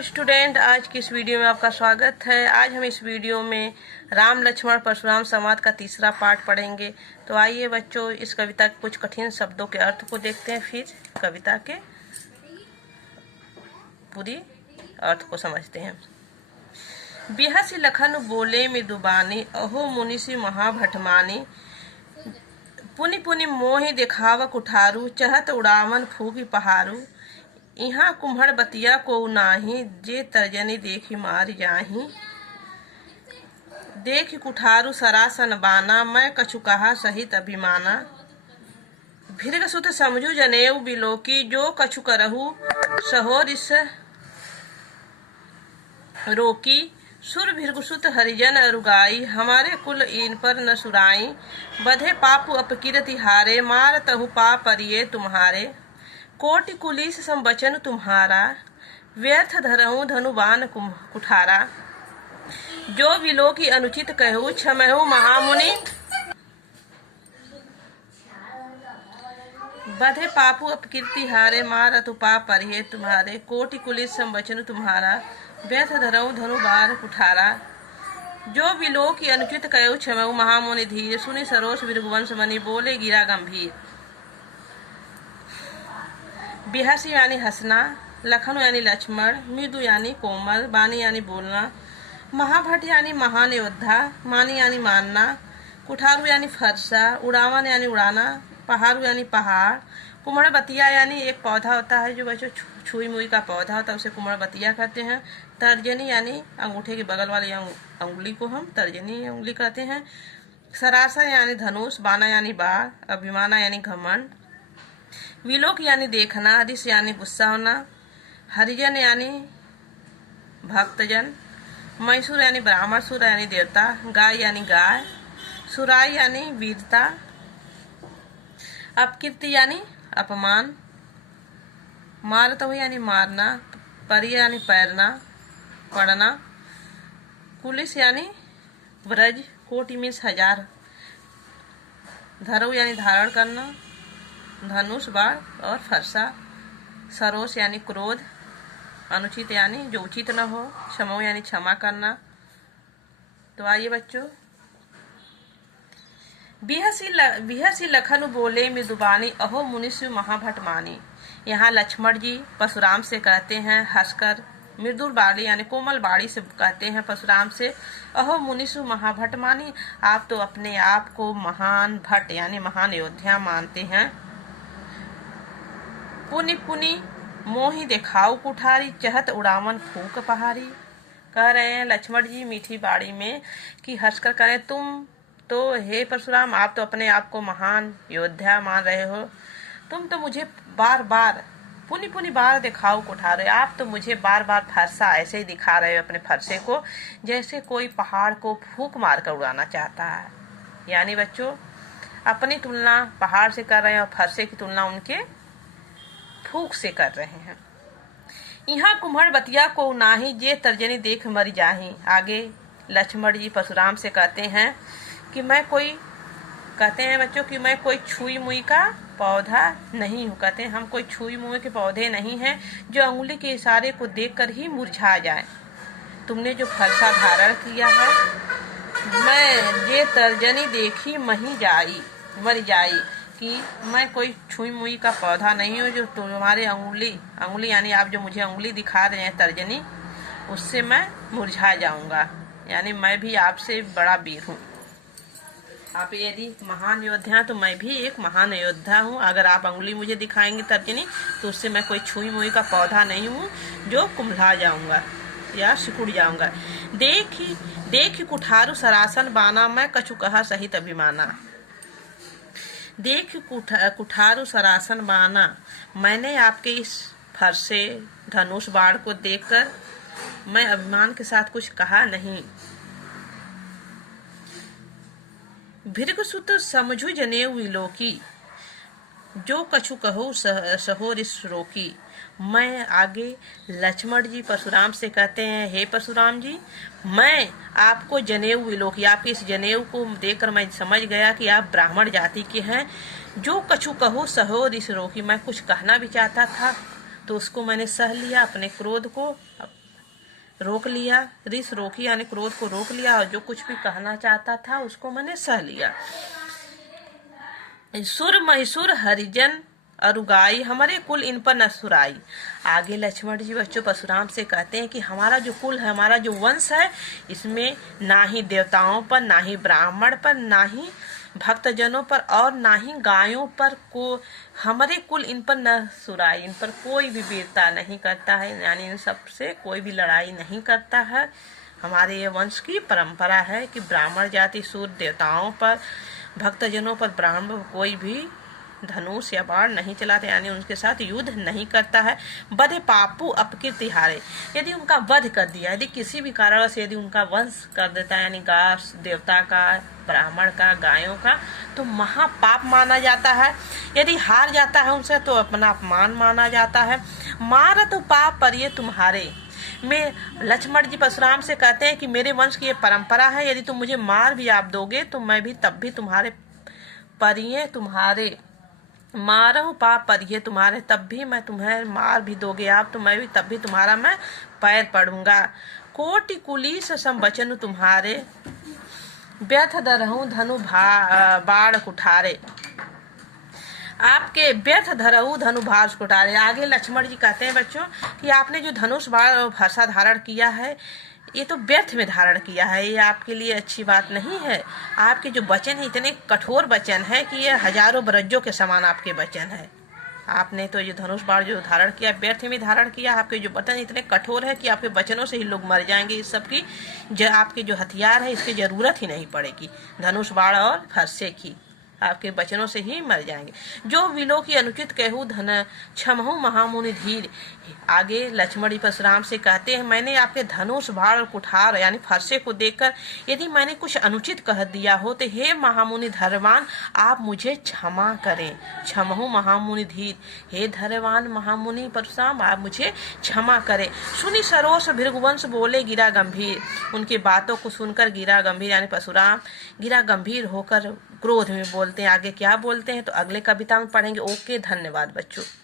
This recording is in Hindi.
हेलो स्टूडेंट, आज की इस वीडियो में आपका स्वागत है। आज हम इस वीडियो में राम लक्ष्मण परशुराम संवाद का तीसरा पार्ट पढ़ेंगे। तो आइए बच्चों, इस कविता के कुछ कठिन शब्दों के अर्थ को देखते हैं, फिर कविता के पूरी अर्थ को समझते हैं। बिहसी लखन बोले मृदुबानी, अहो मुनिषि महाभटमानी। पुनि पुनि मोहि देखाव कुठारू, चहत उड़ावन फूकी पहारू। यहाँ कुम्हड़ बतिया को नाही, जे तर्जनी देखी मार जाही। देख कुठारू सरासन बाना, मैं कछु कहा सहित अभिमाना। भृग सुत समझू जनेऊ बिलोकी, जो कछु करहु सहो रिस रोकी। सुर भृगुसुत हरिजन अरुगाई, हमारे कुल इन पर न सुराई। बधे पापु अपकीर्ति हारे, मार तहु पाप परिये तुम्हारे। कोटि कुलीस संबचन तुम्हारा, व्यर्थ धरहूं धनुबान कुठारा। जो बिलो की अनुचित कहूँ, क्षमहु महामुनि। बधे पापु अपकीर्ति हारे, मार अतु पाप परिये तुम्हारे। कोटि कुलीस संबचन तुम्हारा, व्यर्थ धरहूं धनुबान कुठारा। जो बिलो की अनुचित कहूँ, क्षमहु महामुनि धीर। सुनि सरोष भृगुवंश मणि, बोले गिरा गंभीर। बिहसी यानी हंसना, लखन यानी लक्ष्मण, मृदु यानी कोमल, बानी यानी बोलना, महाभट यानी महान योद्धा, मानी यानी मानना, कुठारू यानी फरसा, उड़ावन यानी उड़ाना, पहाड़ू यानी पहाड़, कुम्हड़ बतिया यानी एक पौधा होता है जो बच्चों छुई मुई का पौधा होता है, उसे कुम्हड़ बतिया कहते हैं। तर्जनी यानी अंगूठे के बगल वाली अंगुली को हम तर्जनी अंगुली कहते हैं। सरासा यानी धनुष, बाना यानी बाण, अभिमाना यानी घमंड। विलोक यानी देखना, रिस यानी गुस्सा होना, हरिजन यानी भक्तजन, मैसूर यानी ब्राह्मण, सुर यानी देवता, गाय यानी गाय, सुराई यानी वीरता, अपकीर्ति यानी अपमान, मारतहु यानी मारना, परिय यानी पैरना पढ़ना, कुलिस यानी ब्रज, कोटि मीन्स हजार, धरऊ यानी धारण करना, धनुष बाण और फरसा, सरोष यानी क्रोध, अनुचित यानी जो उचित न हो, क्षमो यानी क्षमा करना। तो आइए बच्चों, बिहसी लखन बोले मृदुबानी, अहो मुनिषि महाभटमानी। यहाँ लक्ष्मण जी परशुराम से कहते हैं हंसकर, मृदुल बाड़ी यानी कोमल बाड़ी से कहते हैं परशुराम से, अहो मुनिषु महाभटमानी, आप तो अपने आप को महान भट्ट यानी महान योद्धा मानते हैं। पुनि पुनि मोहि देखाऊ कुठारी, चहत उड़ावन फूक पहाड़ी। कह रहे हैं लक्ष्मण जी मीठी बाड़ी में कि हंसकर करें, तुम तो हे परशुराम, आप तो अपने आप को महान योद्धा मान रहे हो। तुम तो मुझे बार बार पुनि पुनि बार दिखाओ कुठारे, आप तो मुझे बार बार फरसा ऐसे ही दिखा रहे हो अपने फरसे को, जैसे कोई पहाड़ को फूक मार कर उड़ाना चाहता है। यानी बच्चों, अपनी तुलना पहाड़ से कर रहे हैं और फरसे की तुलना उनके फूक से कर रहे हैं। यहाँ कुम्हड़ बतिया को नाही, जे तर्जनी देख मर जाही। आगे लक्ष्मण जी परशुराम से कहते हैं कि मैं कोई छुई मुई का पौधा नहीं हूँ। कहते हैं हम कोई छुई मुई के पौधे नहीं हैं जो अंगुली के इशारे को देखकर ही मुरझा जाए। तुमने जो फरसा धारण किया है, मैं जे तर्जनी देखी मर जाई, कि मैं कोई छुई मुई का पौधा नहीं हूँ जो तुम्हारे अंगुली यानी आप जो मुझे अंगुली दिखा रहे हैं तर्जनी, उससे मैं मुरझा जाऊंगा। यानी मैं भी आपसे बड़ा वीर हूँ। आप यदि महान योद्धा हैं तो मैं भी एक महान योद्धा हूँ। अगर आप अंगुली मुझे दिखाएंगे तर्जनी, तो उससे मैं कोई छुई मुई का पौधा नहीं हूँ जो कुम्हला जाऊंगा या सिकुड़ जाऊंगा। देखी कुठारू सरासन बाना, मैं कछु कहा सहित अभिमाना। देख कुठारू सरासन बाना, मैंने आपके इस फरसे धनुष बाण को देखकर मैं अभिमान के साथ कुछ कहा नहीं। भृगुसुत समझू जनेऊ विलोकी, जो कछु कहो सहो रिस रोकी। मैं आगे लक्ष्मण जी परशुराम से कहते हैं, हे परशुराम जी, मैं आपको जनेऊ विलोकी, आपके इस जनेऊ को देखकर मैं समझ गया कि आप ब्राह्मण जाति के हैं। जो कछु कहो सहो रिस रोकी, मैं कुछ कहना भी चाहता था तो उसको मैंने सह लिया, अपने क्रोध को रोक लिया, रिस रोकी यानी क्रोध को रोक लिया, और जो कुछ भी कहना चाहता था उसको मैंने सह लिया। सुर महिसुर हरिजन अरुगाई, हमारे कुल इन पर न सुराई। आगे लक्ष्मण जी बच्चों परशुराम से कहते हैं कि हमारा जो कुल है, हमारा जो वंश है, इसमें ना ही देवताओं पर, ना ही ब्राह्मण पर, ना ही भक्तजनों पर, और ना ही गायों पर को हमारे कुल इन पर न सुराई, इन पर कोई भी वीरता नहीं करता है, यानी इन सब से कोई भी लड़ाई नहीं करता है। हमारे ये वंश की परंपरा है कि ब्राह्मण जाति सूर्य देवताओं पर, भक्तजनों पर, ब्राह्मण पर कोई भी धनुष या बाण नहीं चलाते, यानी उनके साथ युद्ध नहीं करता है। बधे पापू अपकीर्ति हारे, यदि उनका वध कर दिया, यदि किसी भी कारणवश यदि उनका वंश कर देता है, यानी गाय देवता का, ब्राह्मण का, गायों का, तो महापाप माना जाता है। यदि हार जाता है उनसे तो अपना अपमान माना जाता है। मारत पाप पर ये तुम्हारे, में लक्ष्मण जी परशुराम से कहते हैं कि मेरे वंश की ये परंपरा है, यदि तुम मुझे मार भी आप दोगे तो मैं भी तब भी तुम्हारे परिये, तुम्हारे मारो पाप परिये तुम्हारे, तब भी मैं तुम्हें मार भी दोगे आप तो मैं भी तब भी तुम्हारा मैं पैर पड़ूंगा। कोटि कुलीस संवचन तुम्हारे, व्यथ दरहूं धनु बाण कुठारे, आपके व्यथ धरहु धनु भार कुठारे। आगे लक्ष्मण जी कहते हैं बच्चों कि आपने जो धनुष बाण और फरसा धारण किया है, ये तो व्यर्थ में धारण किया है, ये आपके लिए अच्छी बात नहीं है। आपके जो वचन है इतने कठोर वचन है कि ये हजारों ब्रजों के समान आपके वचन है। आपने तो ये धनुष बाण जो धारण किया व्यर्थ में धारण किया। आपके जो वचन इतने कठोर है कि आपके वचनों से ही लोग मर जाएंगे। इस सब की आपके जो हथियार है इसकी जरूरत ही नहीं पड़ेगी, धनुष बाण और फरसे की, आपके वचनों से ही मर जाएंगे। जो विलो की अनुचित कहूँ धन क्षमहु महामुनि धीर। आगे लक्ष्मण परशुराम से कहते हैं मैंने आपके धनुष बाण और कुठार यानी फरसे को देखकर यदि मैंने कुछ अनुचित कह दिया हो तो हे महामुनि धर्मवान आप मुझे क्षमा करें। क्षमहु महामुनि धीर, हे धर्मवान महामुनि परशुराम आप मुझे क्षमा करें। सुनी सरोष भृगुवंश बोले गिरा गंभीर। उनकी बातों को सुनकर गिरा गंभीर यानी परशुराम गिरा गंभीर होकर क्रोध में बोलते हैं। आगे क्या बोलते हैं तो अगले कविता में पढ़ेंगे। ओके, धन्यवाद बच्चों।